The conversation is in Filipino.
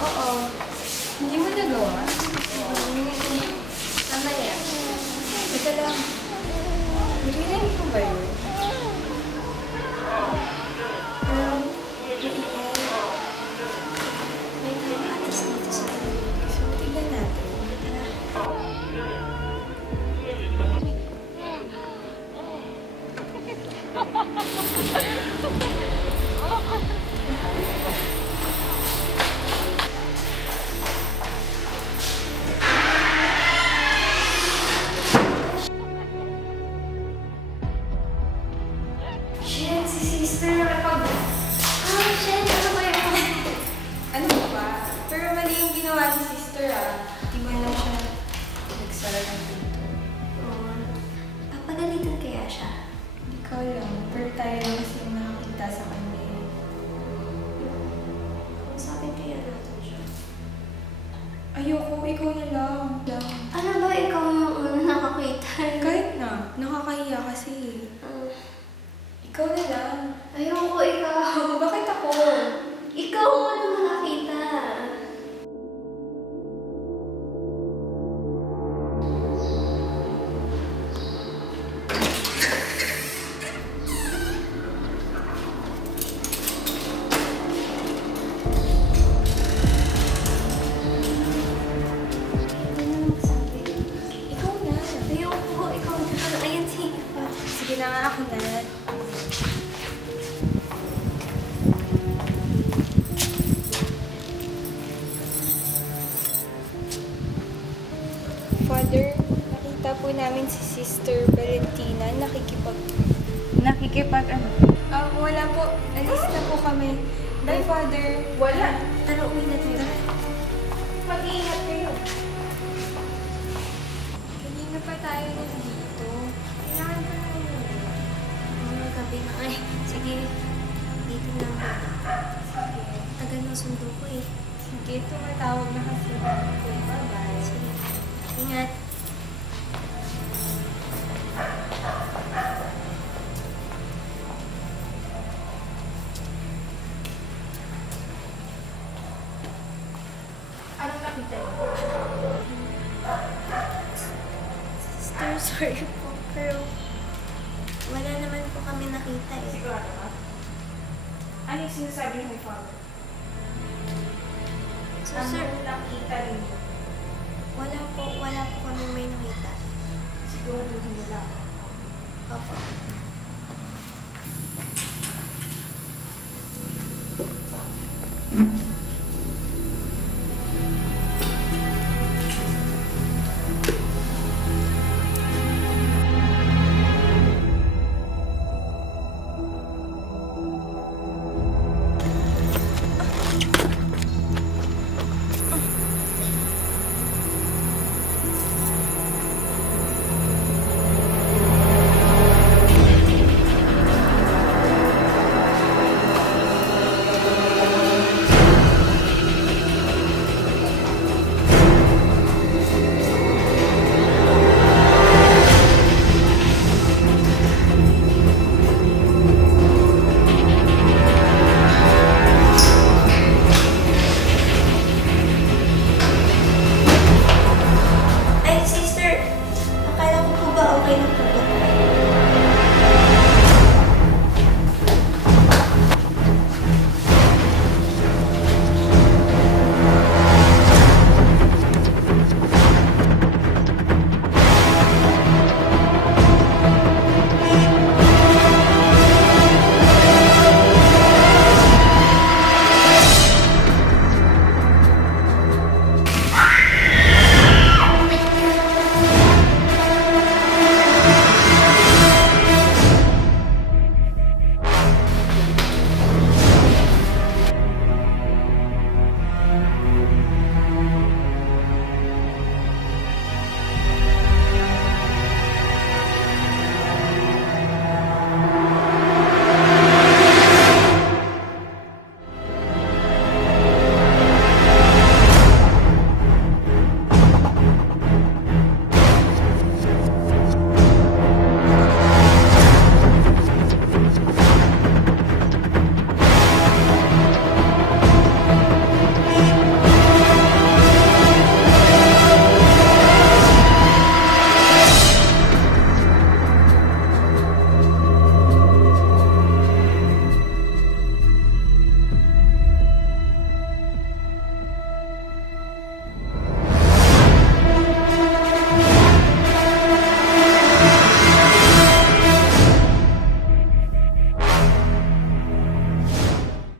Oo. Hindi mo nagawa? Mamaya. Teka lang. Naririnig ko ba yun? May mga atas dito sa akin. So, tignan natin. Shit, si sister nakapag... shit, ano ba yun? Ano ba? Pero mali yung ginawa ni sister Di ba lang siya nagsara ng pinto? Oo. Papagalitan kaya siya? Ikaw lang. Pero tayo lang kasi yung nakakita sa kanya. Sabi kaya natin siya. Ayoko, ikaw na lang. Ano ba ikaw yung nakakita? Kahit na, nakakahiya kasi. Ikaw na lang. Ayoko, ikaw. Bakit ako? Ikaw ang nakakita. Ikaw na. Ayoko, ikaw na. Ayan, sige pa. Sige na nga, ako na. Father, nakita po namin si Sister Valentina wala po. Alis na po kami. Bye, Father. Wala. Tara, uwi na tayo. Mag-iingat kayo. Kanina pa tayo nandito. Kailangan pa namin. Gabi na nga eh. Sige, dito na ako. Sige. Tagal ng sundo ko eh. Sige, tumatawag na kasi. Okay, bye-bye. Sige, ingat. Anong nakita mo? Sister, sorry po. Pero wala naman po kami nakita eh. Sigurado ka? Ano yung sinasabi mo, Father? So, Ano sir, nakita ninyo? wala po kami may nakita. Sigurado mo lang. Opo.